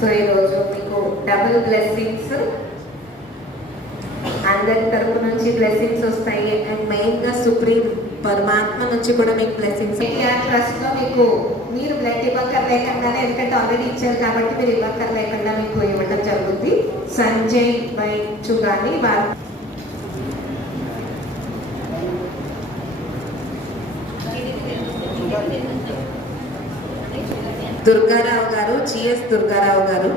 So ఈరోజు మీకు double blessings అందరి తరపు నుంచి బ్లెస్సింగ్స్ వస్తాయి. అండ్ మెయిన్గా సుప్రీం పరమాత్మ నుంచి కూడా మీకు బ్లెస్సింగ్స్ ఎన్టీఆర్ ట్రస్ట్లో మీకు మీరు బ్లడ్ ఇవ్వక్కర్ లేకుండానే ఎందుకంటే ఆల్రెడీ ఇచ్చారు కాబట్టి మీరు ఇవ్వక్కర్ లేకుండా మీకు ఇవ్వడం జరుగుతుంది సంజయ్ బై చుగాని వారు దుర్గారావు గారు జిఎస్ దుర్గారావు గారు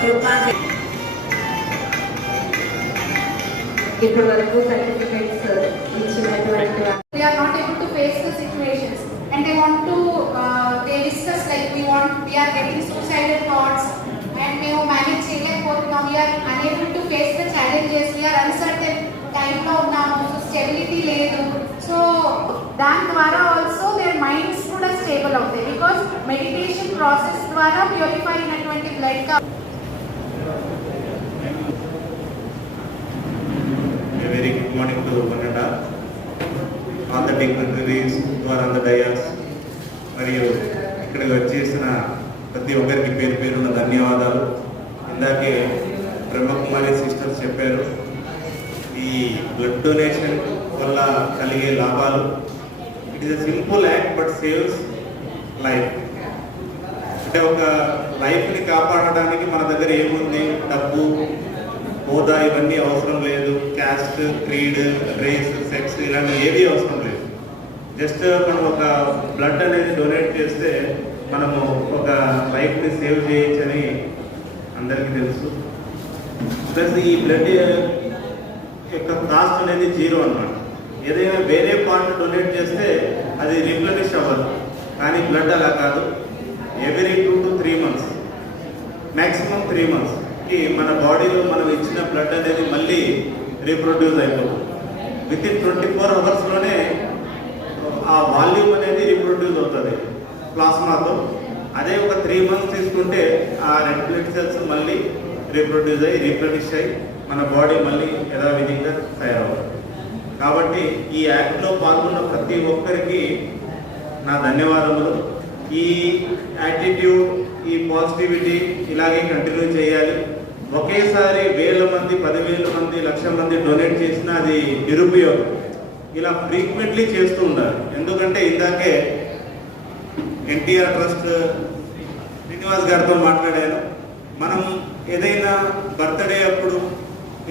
కృపా ఇప్పటి వరకు సర్టిఫికెట్స్ ఇచ్చినటువంటి వా- they are not able to face the situations and they want to uh, they discuss like we want we are getting suicidal thoughts and మేము మేనేజ్ చేయలేకపోతున్నాం we are unable to face the challenges we are uncertain లైఫ్లో ఉన్నాము. So stability లేదు. So దాని ద్వారా also their minds కూడా stable అవుతాయి. Because meditation process ద్వారా ప్యూరిఫై అయినటువంటి బ్లడ్ కా very good morning to one all the All ద్వారా ద who మరియు ఇక్కడికి వచ్చేసిన ప్రతి ఒక్కరికి పేరు పేరున్న ధన్యవాదాలు. ఇందాకే బ్రహ్మకుమారి సిస్టర్స్ చెప్పారు. ఈ బ్లడ్ డొనేషన్ వల్ల కలిగే లాభాలు. It is a simple act but saves life అంటే ఒక లైఫ్ని కాపాడడానికి మన దగ్గర ఏముంది? డబ్బు హోదా ఇవన్నీ అవసరం లేదు. క్యాస్ట్ క్రీడ్ రేస్ సెక్స్ ఇలాంటి ఏది అవసరం లేదు. జస్ట్ మనం ఒక బ్లడ్ అనేది డొనేట్ చేస్తే మనము ఒక లైఫ్ని సేవ్ చేయొచ్చని అందరికీ తెలుసు. ప్లస్ ఈ బ్లడ్ యొక్క కాస్ట్ అనేది జీరో అన్నమాట. ఏదైనా వేరే పార్ట్ డొనేట్ చేస్తే అది రిప్లనిష్ అవ్వదు. కానీ బ్లడ్ అలా కాదు. Every two to three months maximum three మంత్స్కి మన బాడీలో మనం ఇచ్చిన బ్లడ్ అనేది మళ్ళీ రీప్రొడ్యూస్ అయిపోతుంది. విత్ ఇన్ ట్వంటీ ఫోర్ అవర్స్లోనే ఆ వాల్యూమ్ అనేది రీప్రొడ్యూస్ అవుతుంది. ప్లాస్మాతో అదే ఒక త్రీ మంత్స్ తీసుకుంటే ఆ రెడ్ బ్లడ్ సెల్స్ మళ్ళీ రీప్రొడ్యూస్ అయ్యి రీప్రొడ్యూస్ అయ్యి మన బాడీ మళ్ళీ యథావిధిగా తయారవుతుంది కాబట్టి ఈ యాక్ట్లో పాల్గొన్న ప్రతి ఒక్కరికి నా ధన్యవాదములు. ఈ యాటిట్యూడ్ ఈ పాజిటివిటీ ఇలాగే కంటిన్యూ చేయాలి. ఒకేసారి వేల మంది పదివేల మంది లక్షల మంది డొనేట్ చేసినా అది నిరుపయోగం. ఇలా ఫ్రీక్వెంట్లీ చేస్తూ ఉండాలి. ఎందుకంటే ఇందాకే ఎన్టీఆర్ ట్రస్ట్ శ్రీనివాస్ గారితో మాట్లాడాను. మనం ఏదైనా బర్త్డే అప్పుడు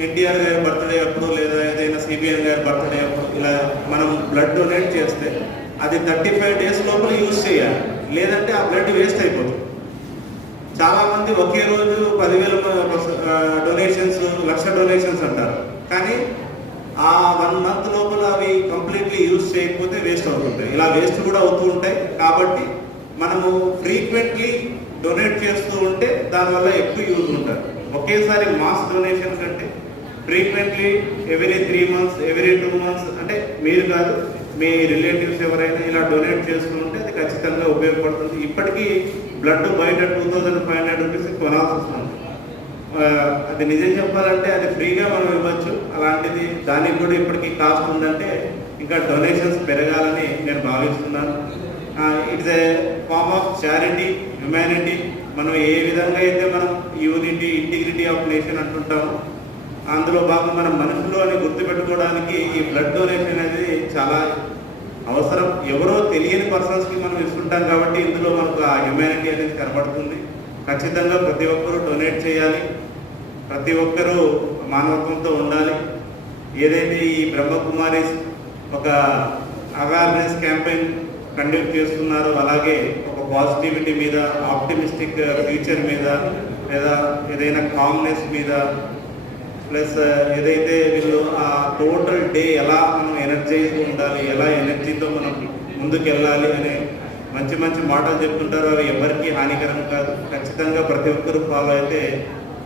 ఎన్టీఆర్ గారి బర్త్డే అప్పుడు లేదా ఏదైనా సిబిఎన్ గారి బర్త్డే అప్పుడు ఇలా మనం బ్లడ్ డొనేట్ చేస్తే అది థర్టీ ఫైవ్ డేస్ లోపల యూజ్ చేయాలి. లేదంటే ఆ బ్లడ్ వేస్ట్ అయిపోతుంది. చాలామంది ఒకే రోజు పదివేల డొనేషన్స్ లక్ష డొనేషన్స్ అంటారు. కానీ ఆ వన్ మంత్ లోపల అవి కంప్లీట్లీ యూజ్ చేయకపోతే వేస్ట్ అవుతుంటాయి. ఇలా వేస్ట్ కూడా అవుతూ ఉంటాయి. కాబట్టి మనము ఫ్రీక్వెంట్లీ డొనేట్ చేస్తూ ఉంటే దానివల్ల ఎక్కువ యూజ్ ఉంటుంది ఒకేసారి మాస్ డొనేషన్ కంటే frequently every three months every two months అంటే మీరు కాదు మీ రిలేటివ్స్ ఎవరైనా ఇలా డొనేట్ చేసుకుంటే ఉంటే అది ఖచ్చితంగా ఉపయోగపడుతుంది. ఇప్పటికీ బ్లడ్ బయట two thousand five hundred rupees కొనాల్సి వస్తుంది. అది నిజం చెప్పాలంటే అది ఫ్రీగా మనం ఇవ్వచ్చు. అలాంటిది దానికి కూడా ఇప్పటికీ కాస్ట్ ఉందంటే ఇంకా డొనేషన్స్ పెరగాలని నేను భావిస్తున్నాను. It's a form of charity humanity మనం ఏ విధంగా అయితే మనం యూనిటీ ఇంటిగ్రిటీ ఆఫ్ నేషన్ అంటుంటామో అందులో భాగం మన మనుషులు అని గుర్తుపెట్టుకోవడానికి ఈ బ్లడ్ డొనేషన్ అనేది చాలా అవసరం. ఎవరో తెలియని పర్సన్స్కి మనం ఇస్తుంటాం కాబట్టి ఇందులో మనకు ఆ హ్యుమానిటీ అనేది కనబడుతుంది. ఖచ్చితంగా ప్రతి ఒక్కరూ డొనేట్ చేయాలి. ప్రతి ఒక్కరూ మానవత్వంతో ఉండాలి. ఏదైతే ఈ బ్రహ్మకుమారిస్ ఒక అవేర్నెస్ క్యాంపెయిన్ కండక్ట్ చేస్తున్నారో అలాగే ఒక పాజిటివిటీ మీద ఆప్టిమిస్టిక్ ఫ్యూచర్ మీద లేదా ఏదైనా కామ్నెస్ మీద ప్లస్ ఏదైతే వీళ్ళు ఆ టోటల్ డే ఎలా మనం ఎనర్జైజ్ ఉండాలి ఎలా ఎనర్జీతో మనం ముందుకు వెళ్ళాలి అనే మంచి మంచి మాటలు చెప్తుంటారు. అవి ఎవరికి హానికరం కాదు. ఖచ్చితంగా ప్రతి ఒక్కరు ఫాలో అయితే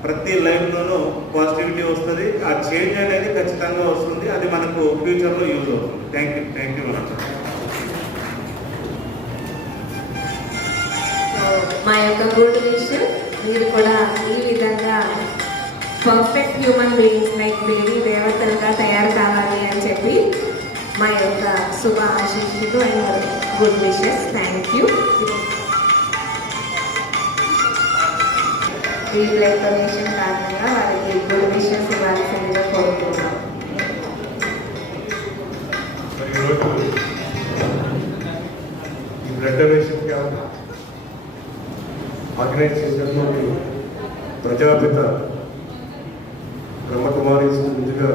ప్రతి లైఫ్లోనూ పాజిటివిటీ వస్తుంది. ఆ చేంజ్ అనేది ఖచ్చితంగా వస్తుంది. అది మనకు ఫ్యూచర్లో యూజ్ అవుతుంది. Thank you. Thank you madam మా యొక్క గోల్డ్ మీరు కూడా ఈ విధంగా పర్ఫెక్ట్ హ్యూమన్ బీయింగ్స్ లైక్ దేవి దేవతలుగా తయారు కావాలి అని చెప్పి మా యొక్క శుభ ఆశీస్సులు and good wishes thank you ఈ బ్లడ్ డొనేషన్ కారణంగా వారికి గుడ్ విషెస్ ఇవ్వాల్సిందిగా కోరుతున్నాం మరి ఈరోజు బ్లడ్ డొనేషన్ క్యాంప్ ఆర్గనైజ్ చేసినటువంటి ప్రజాపిత బ్రహ్మకుమారి ముందుగా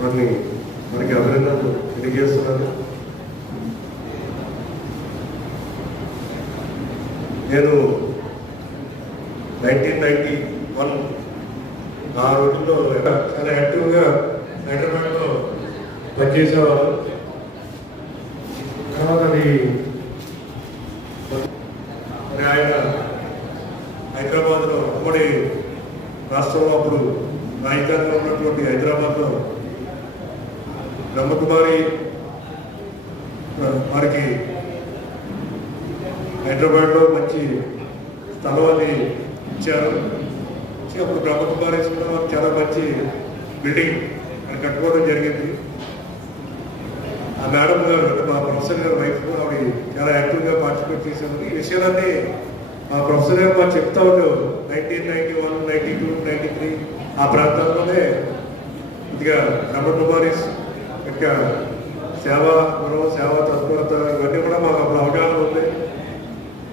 వారిని మనకి అభినందనలు తెలియజేస్తున్నాను నేను నైన్టీన్ నైన్టీ వన్ ఆ రోజుల్లో చాలా యాక్టివ్గా హైదరాబాద్లో పనిచేసేవారు తర్వాత అది మరి ఆయన హైదరాబాద్లో ఉమ్మడి రాష్ట్రంలో అప్పుడు నాయకత్వం ఉన్నటువంటి హైదరాబాద్లో బ్రహ్మకుమారి వారికి హైదరాబాద్లో మంచి స్థలం అని ఇచ్చారు. ఇచ్చి అప్పుడు బ్రహ్మకుమారి చాలా మంచి బిల్డింగ్ అని కట్టుకోవడం జరిగింది. ఆ మేడం గారు మా ప్రొఫెసర్ గారు వైఫ్ ఆవిడ చాలా యాక్టివ్గా పార్టిసిపేట్ చేశారు ఈ విషయాలన్నీ మా ప్రొఫెసర్ గారు మాకు చెప్తా ఉండేవారు. Nineteen ninety one ninety two ninety three ఆ ప్రాంతాల్లోనే కొద్దిగా బ్రహ్మకుమారిస్ యొక్క సేవా గుణం సేవా తత్పరత ఇవన్నీ కూడా మాకు అప్పుడు అవగాహన ఉంది.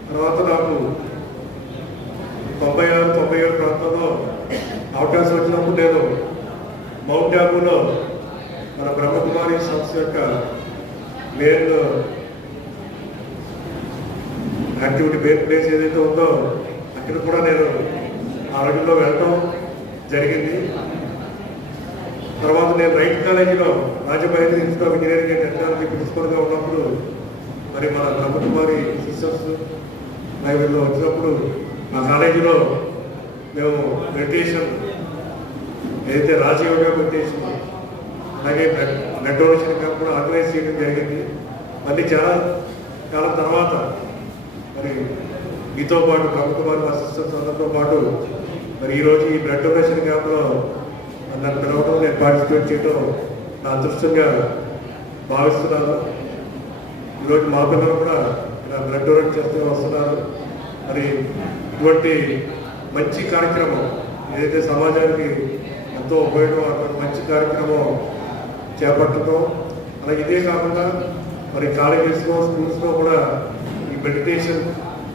తర్వాత నాకు తొంభై ఆరు తొంభై ఏడు ప్రాంతంలో అవకాశం వచ్చినప్పుడు నేను మౌంట్ ఆబూలో మన బ్రహ్మకుమారి సంస్థ యొక్క మెయిన్ యాక్టివిటీ మెయిన్ ప్లేస్ ఏదైతే ఉందో అక్కడ కూడా నేను ఆ రోజుల్లో వెళ్ళటం జరిగింది. తర్వాత నేను రైట్ కాలేజీలో Rajamahendra institute of engineering and technology ప్రిన్సిపల్గా ఉన్నప్పుడు మరి మన బ్రహ్మకుమారి సిస్టర్స్ లైబ్రరీలో వచ్చినప్పుడు మా కాలేజీలో మేము మెడిటేషన్ ఏదైతే రాజయోగ మెడిటేషన్ అలాగే మెడ్ బ్లడ్ డొనేషన్ కూడా ఆర్గనైజ్ చేయడం జరిగింది. మళ్ళీ చాలా కాలం తర్వాత మరి మీతో పాటు బ్రహ్మకుమారి మా సిస్టర్స్ అందరితో పాటు మరి ఈరోజు ఈ బ్లడ్ డొనేషన్ క్యాంప్లో నన్ను పిలవడం నేను పార్టిసిపేట్ చేయడం నా అదృష్టంగా భావిస్తున్నాను. ఈరోజు మా పిల్లలు కూడా ఇలా బ్లడ్ డొనేట్ చేస్తూ వస్తున్నారు. మరి ఇటువంటి మంచి కార్యక్రమం ఏదైతే సమాజానికి ఎంతో ఉపయోగం అటువంటి మంచి కార్యక్రమం చేపట్టడం అలాగే ఇదే కాకుండా మరి కాలేజెస్లో స్కూల్స్లో కూడా మెడిటేషన్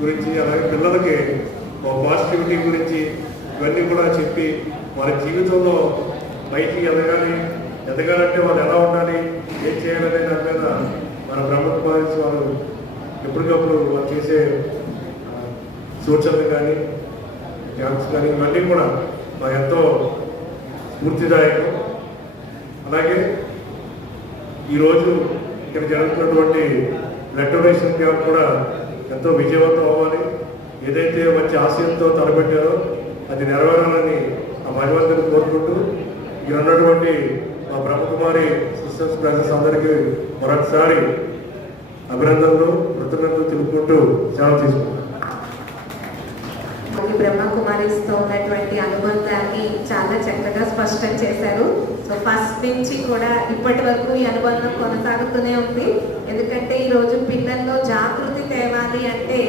గురించి అలాగే పిల్లలకి పాజిటివిటీ గురించి ఇవన్నీ కూడా చెప్పి వారి జీవితంలో పైకి ఎదగాలి. ఎదగాలంటే వాళ్ళు ఎలా ఉండాలి ఏం చేయాలనే దాని మీద మన బ్రహ్మకుమారి వారు ఎప్పటికప్పుడు వాళ్ళు చేసే సూచనలు కానీ క్యాంప్స్ కానీ ఇవన్నీ కూడా మాకు ఎంతో స్ఫూర్తిదాయకం. అలాగే ఈరోజు ఇక్కడ జరుగుతున్నటువంటి బ్లడ్ డొనేషన్ క్యాంప్ కూడా ఎంతో విజయవంతం అవ్వాలి. ఏదైతే మంచి ఆశయంతో తలపెట్టారో అది నెరవేరాలని ఆ భగవంతుని కోరుకుంటూ ఇక్కడ ఉన్నటువంటి మా బ్రహ్మకుమారి సిస్టర్స్ ప్రజెస్ అందరికీ మరొకసారి అభినందనలు కృతజ్ఞతలు తెలుపుకుంటూ సెలవు తీసుకుంటాం బ్రహ్మకుమారిస్తో ఉన్నటువంటి అనుబంధాన్ని చాలా చక్కగా స్పష్టం చేశారు. సో ఫస్ట్ నుంచి కూడా ఇప్పటి వరకు ఈ అనుబంధం కొనసాగుతూనే ఉంది. ఎందుకంటే ఈ రోజు పిల్లల్లో జాగృతి తేవాలి అంటే